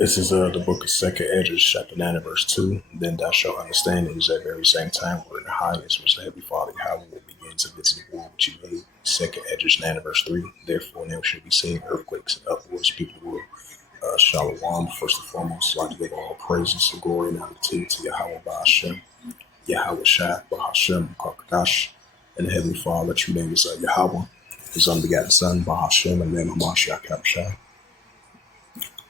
This is the book of Second Edges, chapter 9 and verse 2. Then thou shalt understand it is at very same time where the highest was the heavenly Father Yahweh will begin to visit the world which you made. Second Edges 9 and verse 3. Therefore now should be seen earthquakes and upwards, people will Shalom, first and foremost, like to give all praises and glory and honor to Yahweh Ba'ashem, Yahweh Shai, Ba'ashem, Kakadash, and the Heavenly Father, true name is Yahweh, His unbegotten Son, Ba'ashem, and then Hamashiach Kabshai.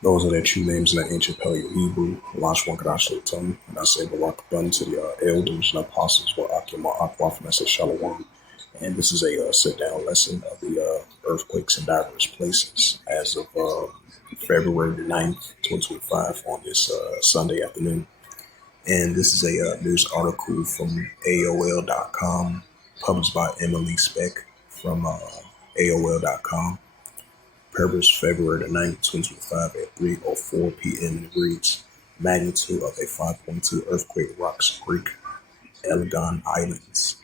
Those are their true names in the ancient Paleo Hebrew, Lash Wankadash Sultan, and I say Barak Bun to the elders and apostles, wa Akim Akwaf, and I say Shalom. And this is a sit-down lesson of the earthquakes in diverse places as of February the 9th, 2025 on this Sunday afternoon. And this is a news article from AOL.com, published by Emily Speck from AOL.com. Published February the 9th, 2025 at 3:04 p.m. and it reads, magnitude of a 5.2 earthquake rocks Greek Elegon Islands,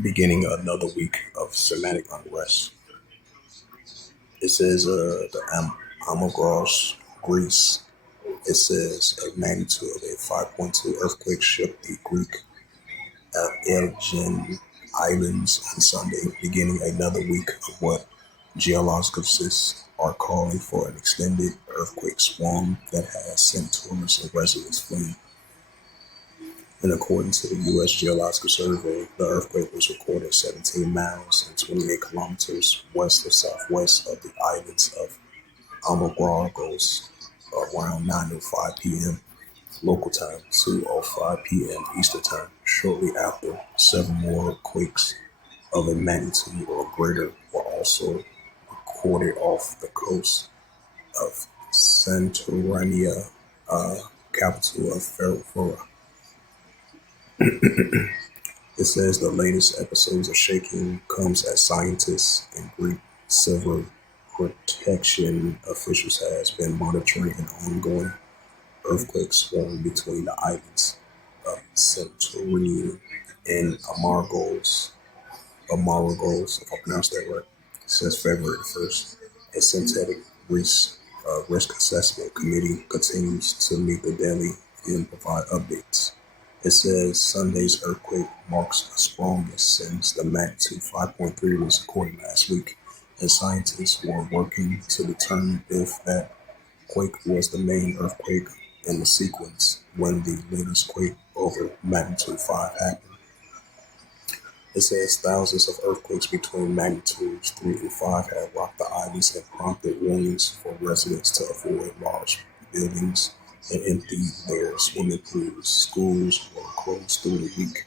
beginning another week of semantic unrest. It says the Amagros, Greece. It says a magnitude of a 5.2 earthquake shook the Greek Aegean Islands on Sunday, beginning another week of what geologists are calling for an extended earthquake swarm that has sent tourists and residents fleeing. And according to the U.S. Geological Survey, the earthquake was recorded 17 miles and 28 kilometers west or southwest of the islands of Amagos around 9:05 p.m. local time, 2:05 p.m. Eastern time. Shortly after, several more quakes of a magnitude or greater were also recorded off the coast of Santorini, capital of Ferrofora. It says the latest episodes of shaking comes as scientists and Greek civil protection officials has been monitoring an ongoing earthquake swarm between the islands of Santorini and Amargos, if I pronounced that right, since February 1st. A synthetic risk assessment committee continues to meet the daily and provide updates. It says Sunday's earthquake marks the strongest since the magnitude 5.3 was recorded last week, and scientists were working to determine if that quake was the main earthquake in the sequence when the latest quake over magnitude 5 happened. It says thousands of earthquakes between magnitudes 3 and 5 have rocked the islands and prompted warnings for residents to avoid large buildings and empty their swimming pools. Schools were closed through the week.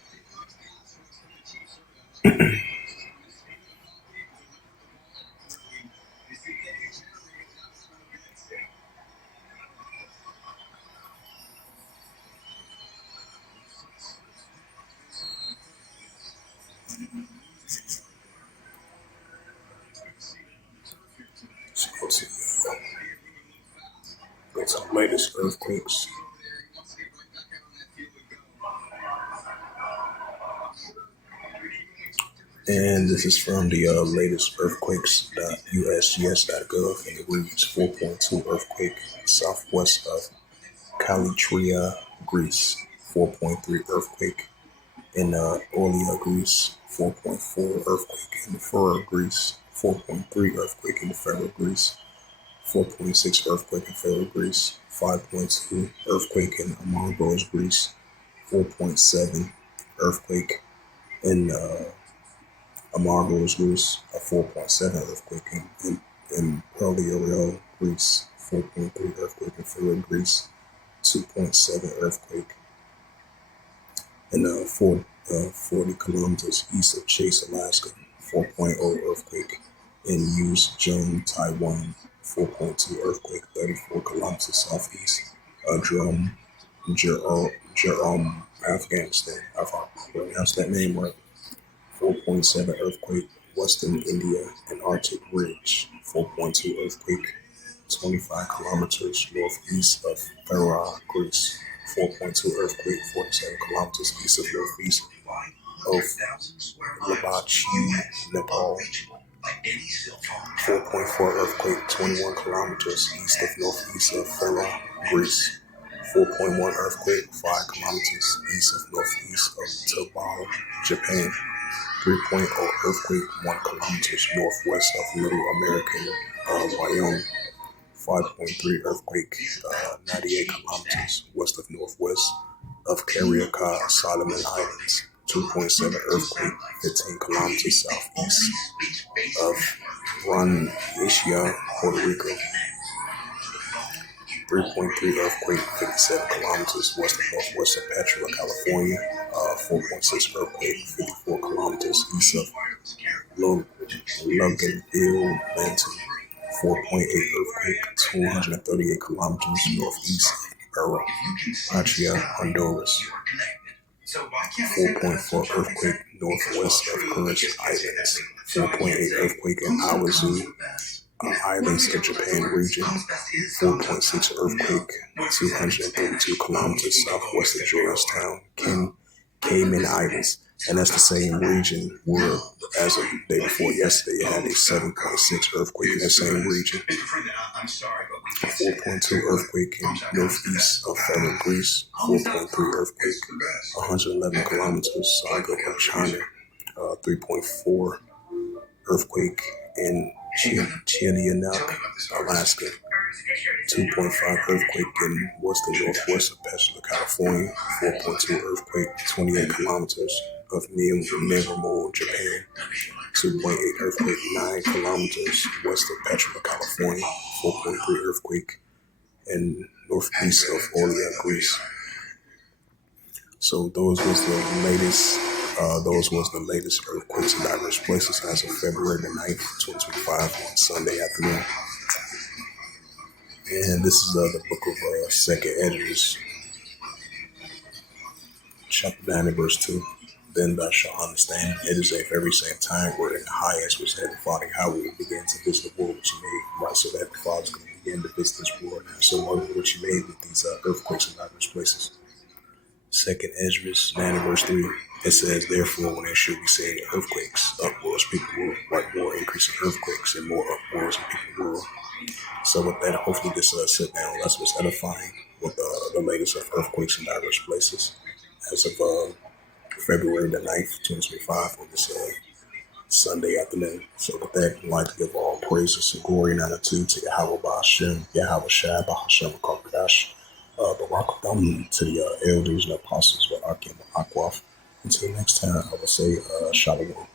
Let's go to the latest earthquakes. And this is from the latest earthquakes.usgs.gov, and it reads 4.2 earthquake southwest of Kalitria, Greece. 4.3 earthquake in Olia, Greece. 4.4 earthquake in Fura, Greece. 4.3 earthquake in Ferro, Greece. 4.6 earthquake in Ferro, Greece. 5.2 earthquake in Amargos, Greece. 4.7 earthquake in Amargos, Greece. A 4.7 earthquake in Peliorio, Greece. 4.3 earthquake in Ferro, Greece. 2.7 earthquake in 40 kilometers east of Chase, Alaska. 4.0 earthquake in Useong, Taiwan. 4.2 earthquake 34 kilometers southeast of Jerome, Afghanistan. If I pronounced that name right. 4.7 earthquake Western India and Arctic Ridge. 4.2 earthquake 25 kilometers northeast of Ferrara, Greece. 4.2 earthquake 47 kilometers east of northeast of Labachi, Nepal. 4.4 earthquake, 21 kilometers east of northeast of Ferrara, Greece. 4.1 earthquake, 5 kilometers east of northeast of Tobal, Japan. 3.0 earthquake, 1 kilometers northwest of Middle American, Wyoming. 5.3 earthquake, 98 kilometers west of northwest of Carriacou, Solomon Islands. 2.7 earthquake, 15 kilometers southeast of Ron-Ischia, Puerto Rico. 3.3 earthquake, 57 kilometers west of northwest of Petro, California. 4.6 earthquake, 54 kilometers east of Loganville, Manton. 4.8 earthquake, 238 kilometers northeast of Patria, Honduras. 4.4 earthquake northwest of Kursk Islands. 4.8 earthquake in Awazu Islands of Japan region. 4.6 earthquake, 232 kilometers southwest of Georgetown, Cayman Islands. And that's the same region where, as of the day before yesterday, it had a 7.6 earthquake in the same region. 4.2 earthquake in northeast of Ferro, Greece. 4.3 earthquake, 111 kilometers south of China. 3.4 earthquake in Chilianac, Alaska. 2.5 earthquake in western northwest of Petro, California. 4.2 earthquake, 28 kilometers of Nagamore, Japan. 2.8 earthquake, 9 kilometers west of Petro, California. 4.3 earthquake in northeast of Orlia, Greece. So those was the latest earthquakes in diverse places as of February the 9th, 2025 on Sunday afternoon. And this is the book of 2nd Esdras, chapter 9 and verse 2. Then thou shalt understand it is a very same time wherein the highest was heaven Father how we will begin to visit the world which he made, right? So that the Father's going to begin to visit this world now. So what he made with these earthquakes in diverse places. 2nd Esdras 9 and verse 3. It says, therefore, when there should be seen earthquakes, uproars, people will like more increasing earthquakes and more uproars and people will. So with that, hopefully this sit down lesson was edifying with the latest of earthquakes in diverse places as of February the 9th, 2025 on this Sunday afternoon. So with that, I'd like to give all praises and glory and honor to Yahweh Ba'ashem, Yahweh Shai, Ba'ashem, Kakadash, Barak to the elders and apostles with Akim and Akwaf. Until next time, I will say Shalom.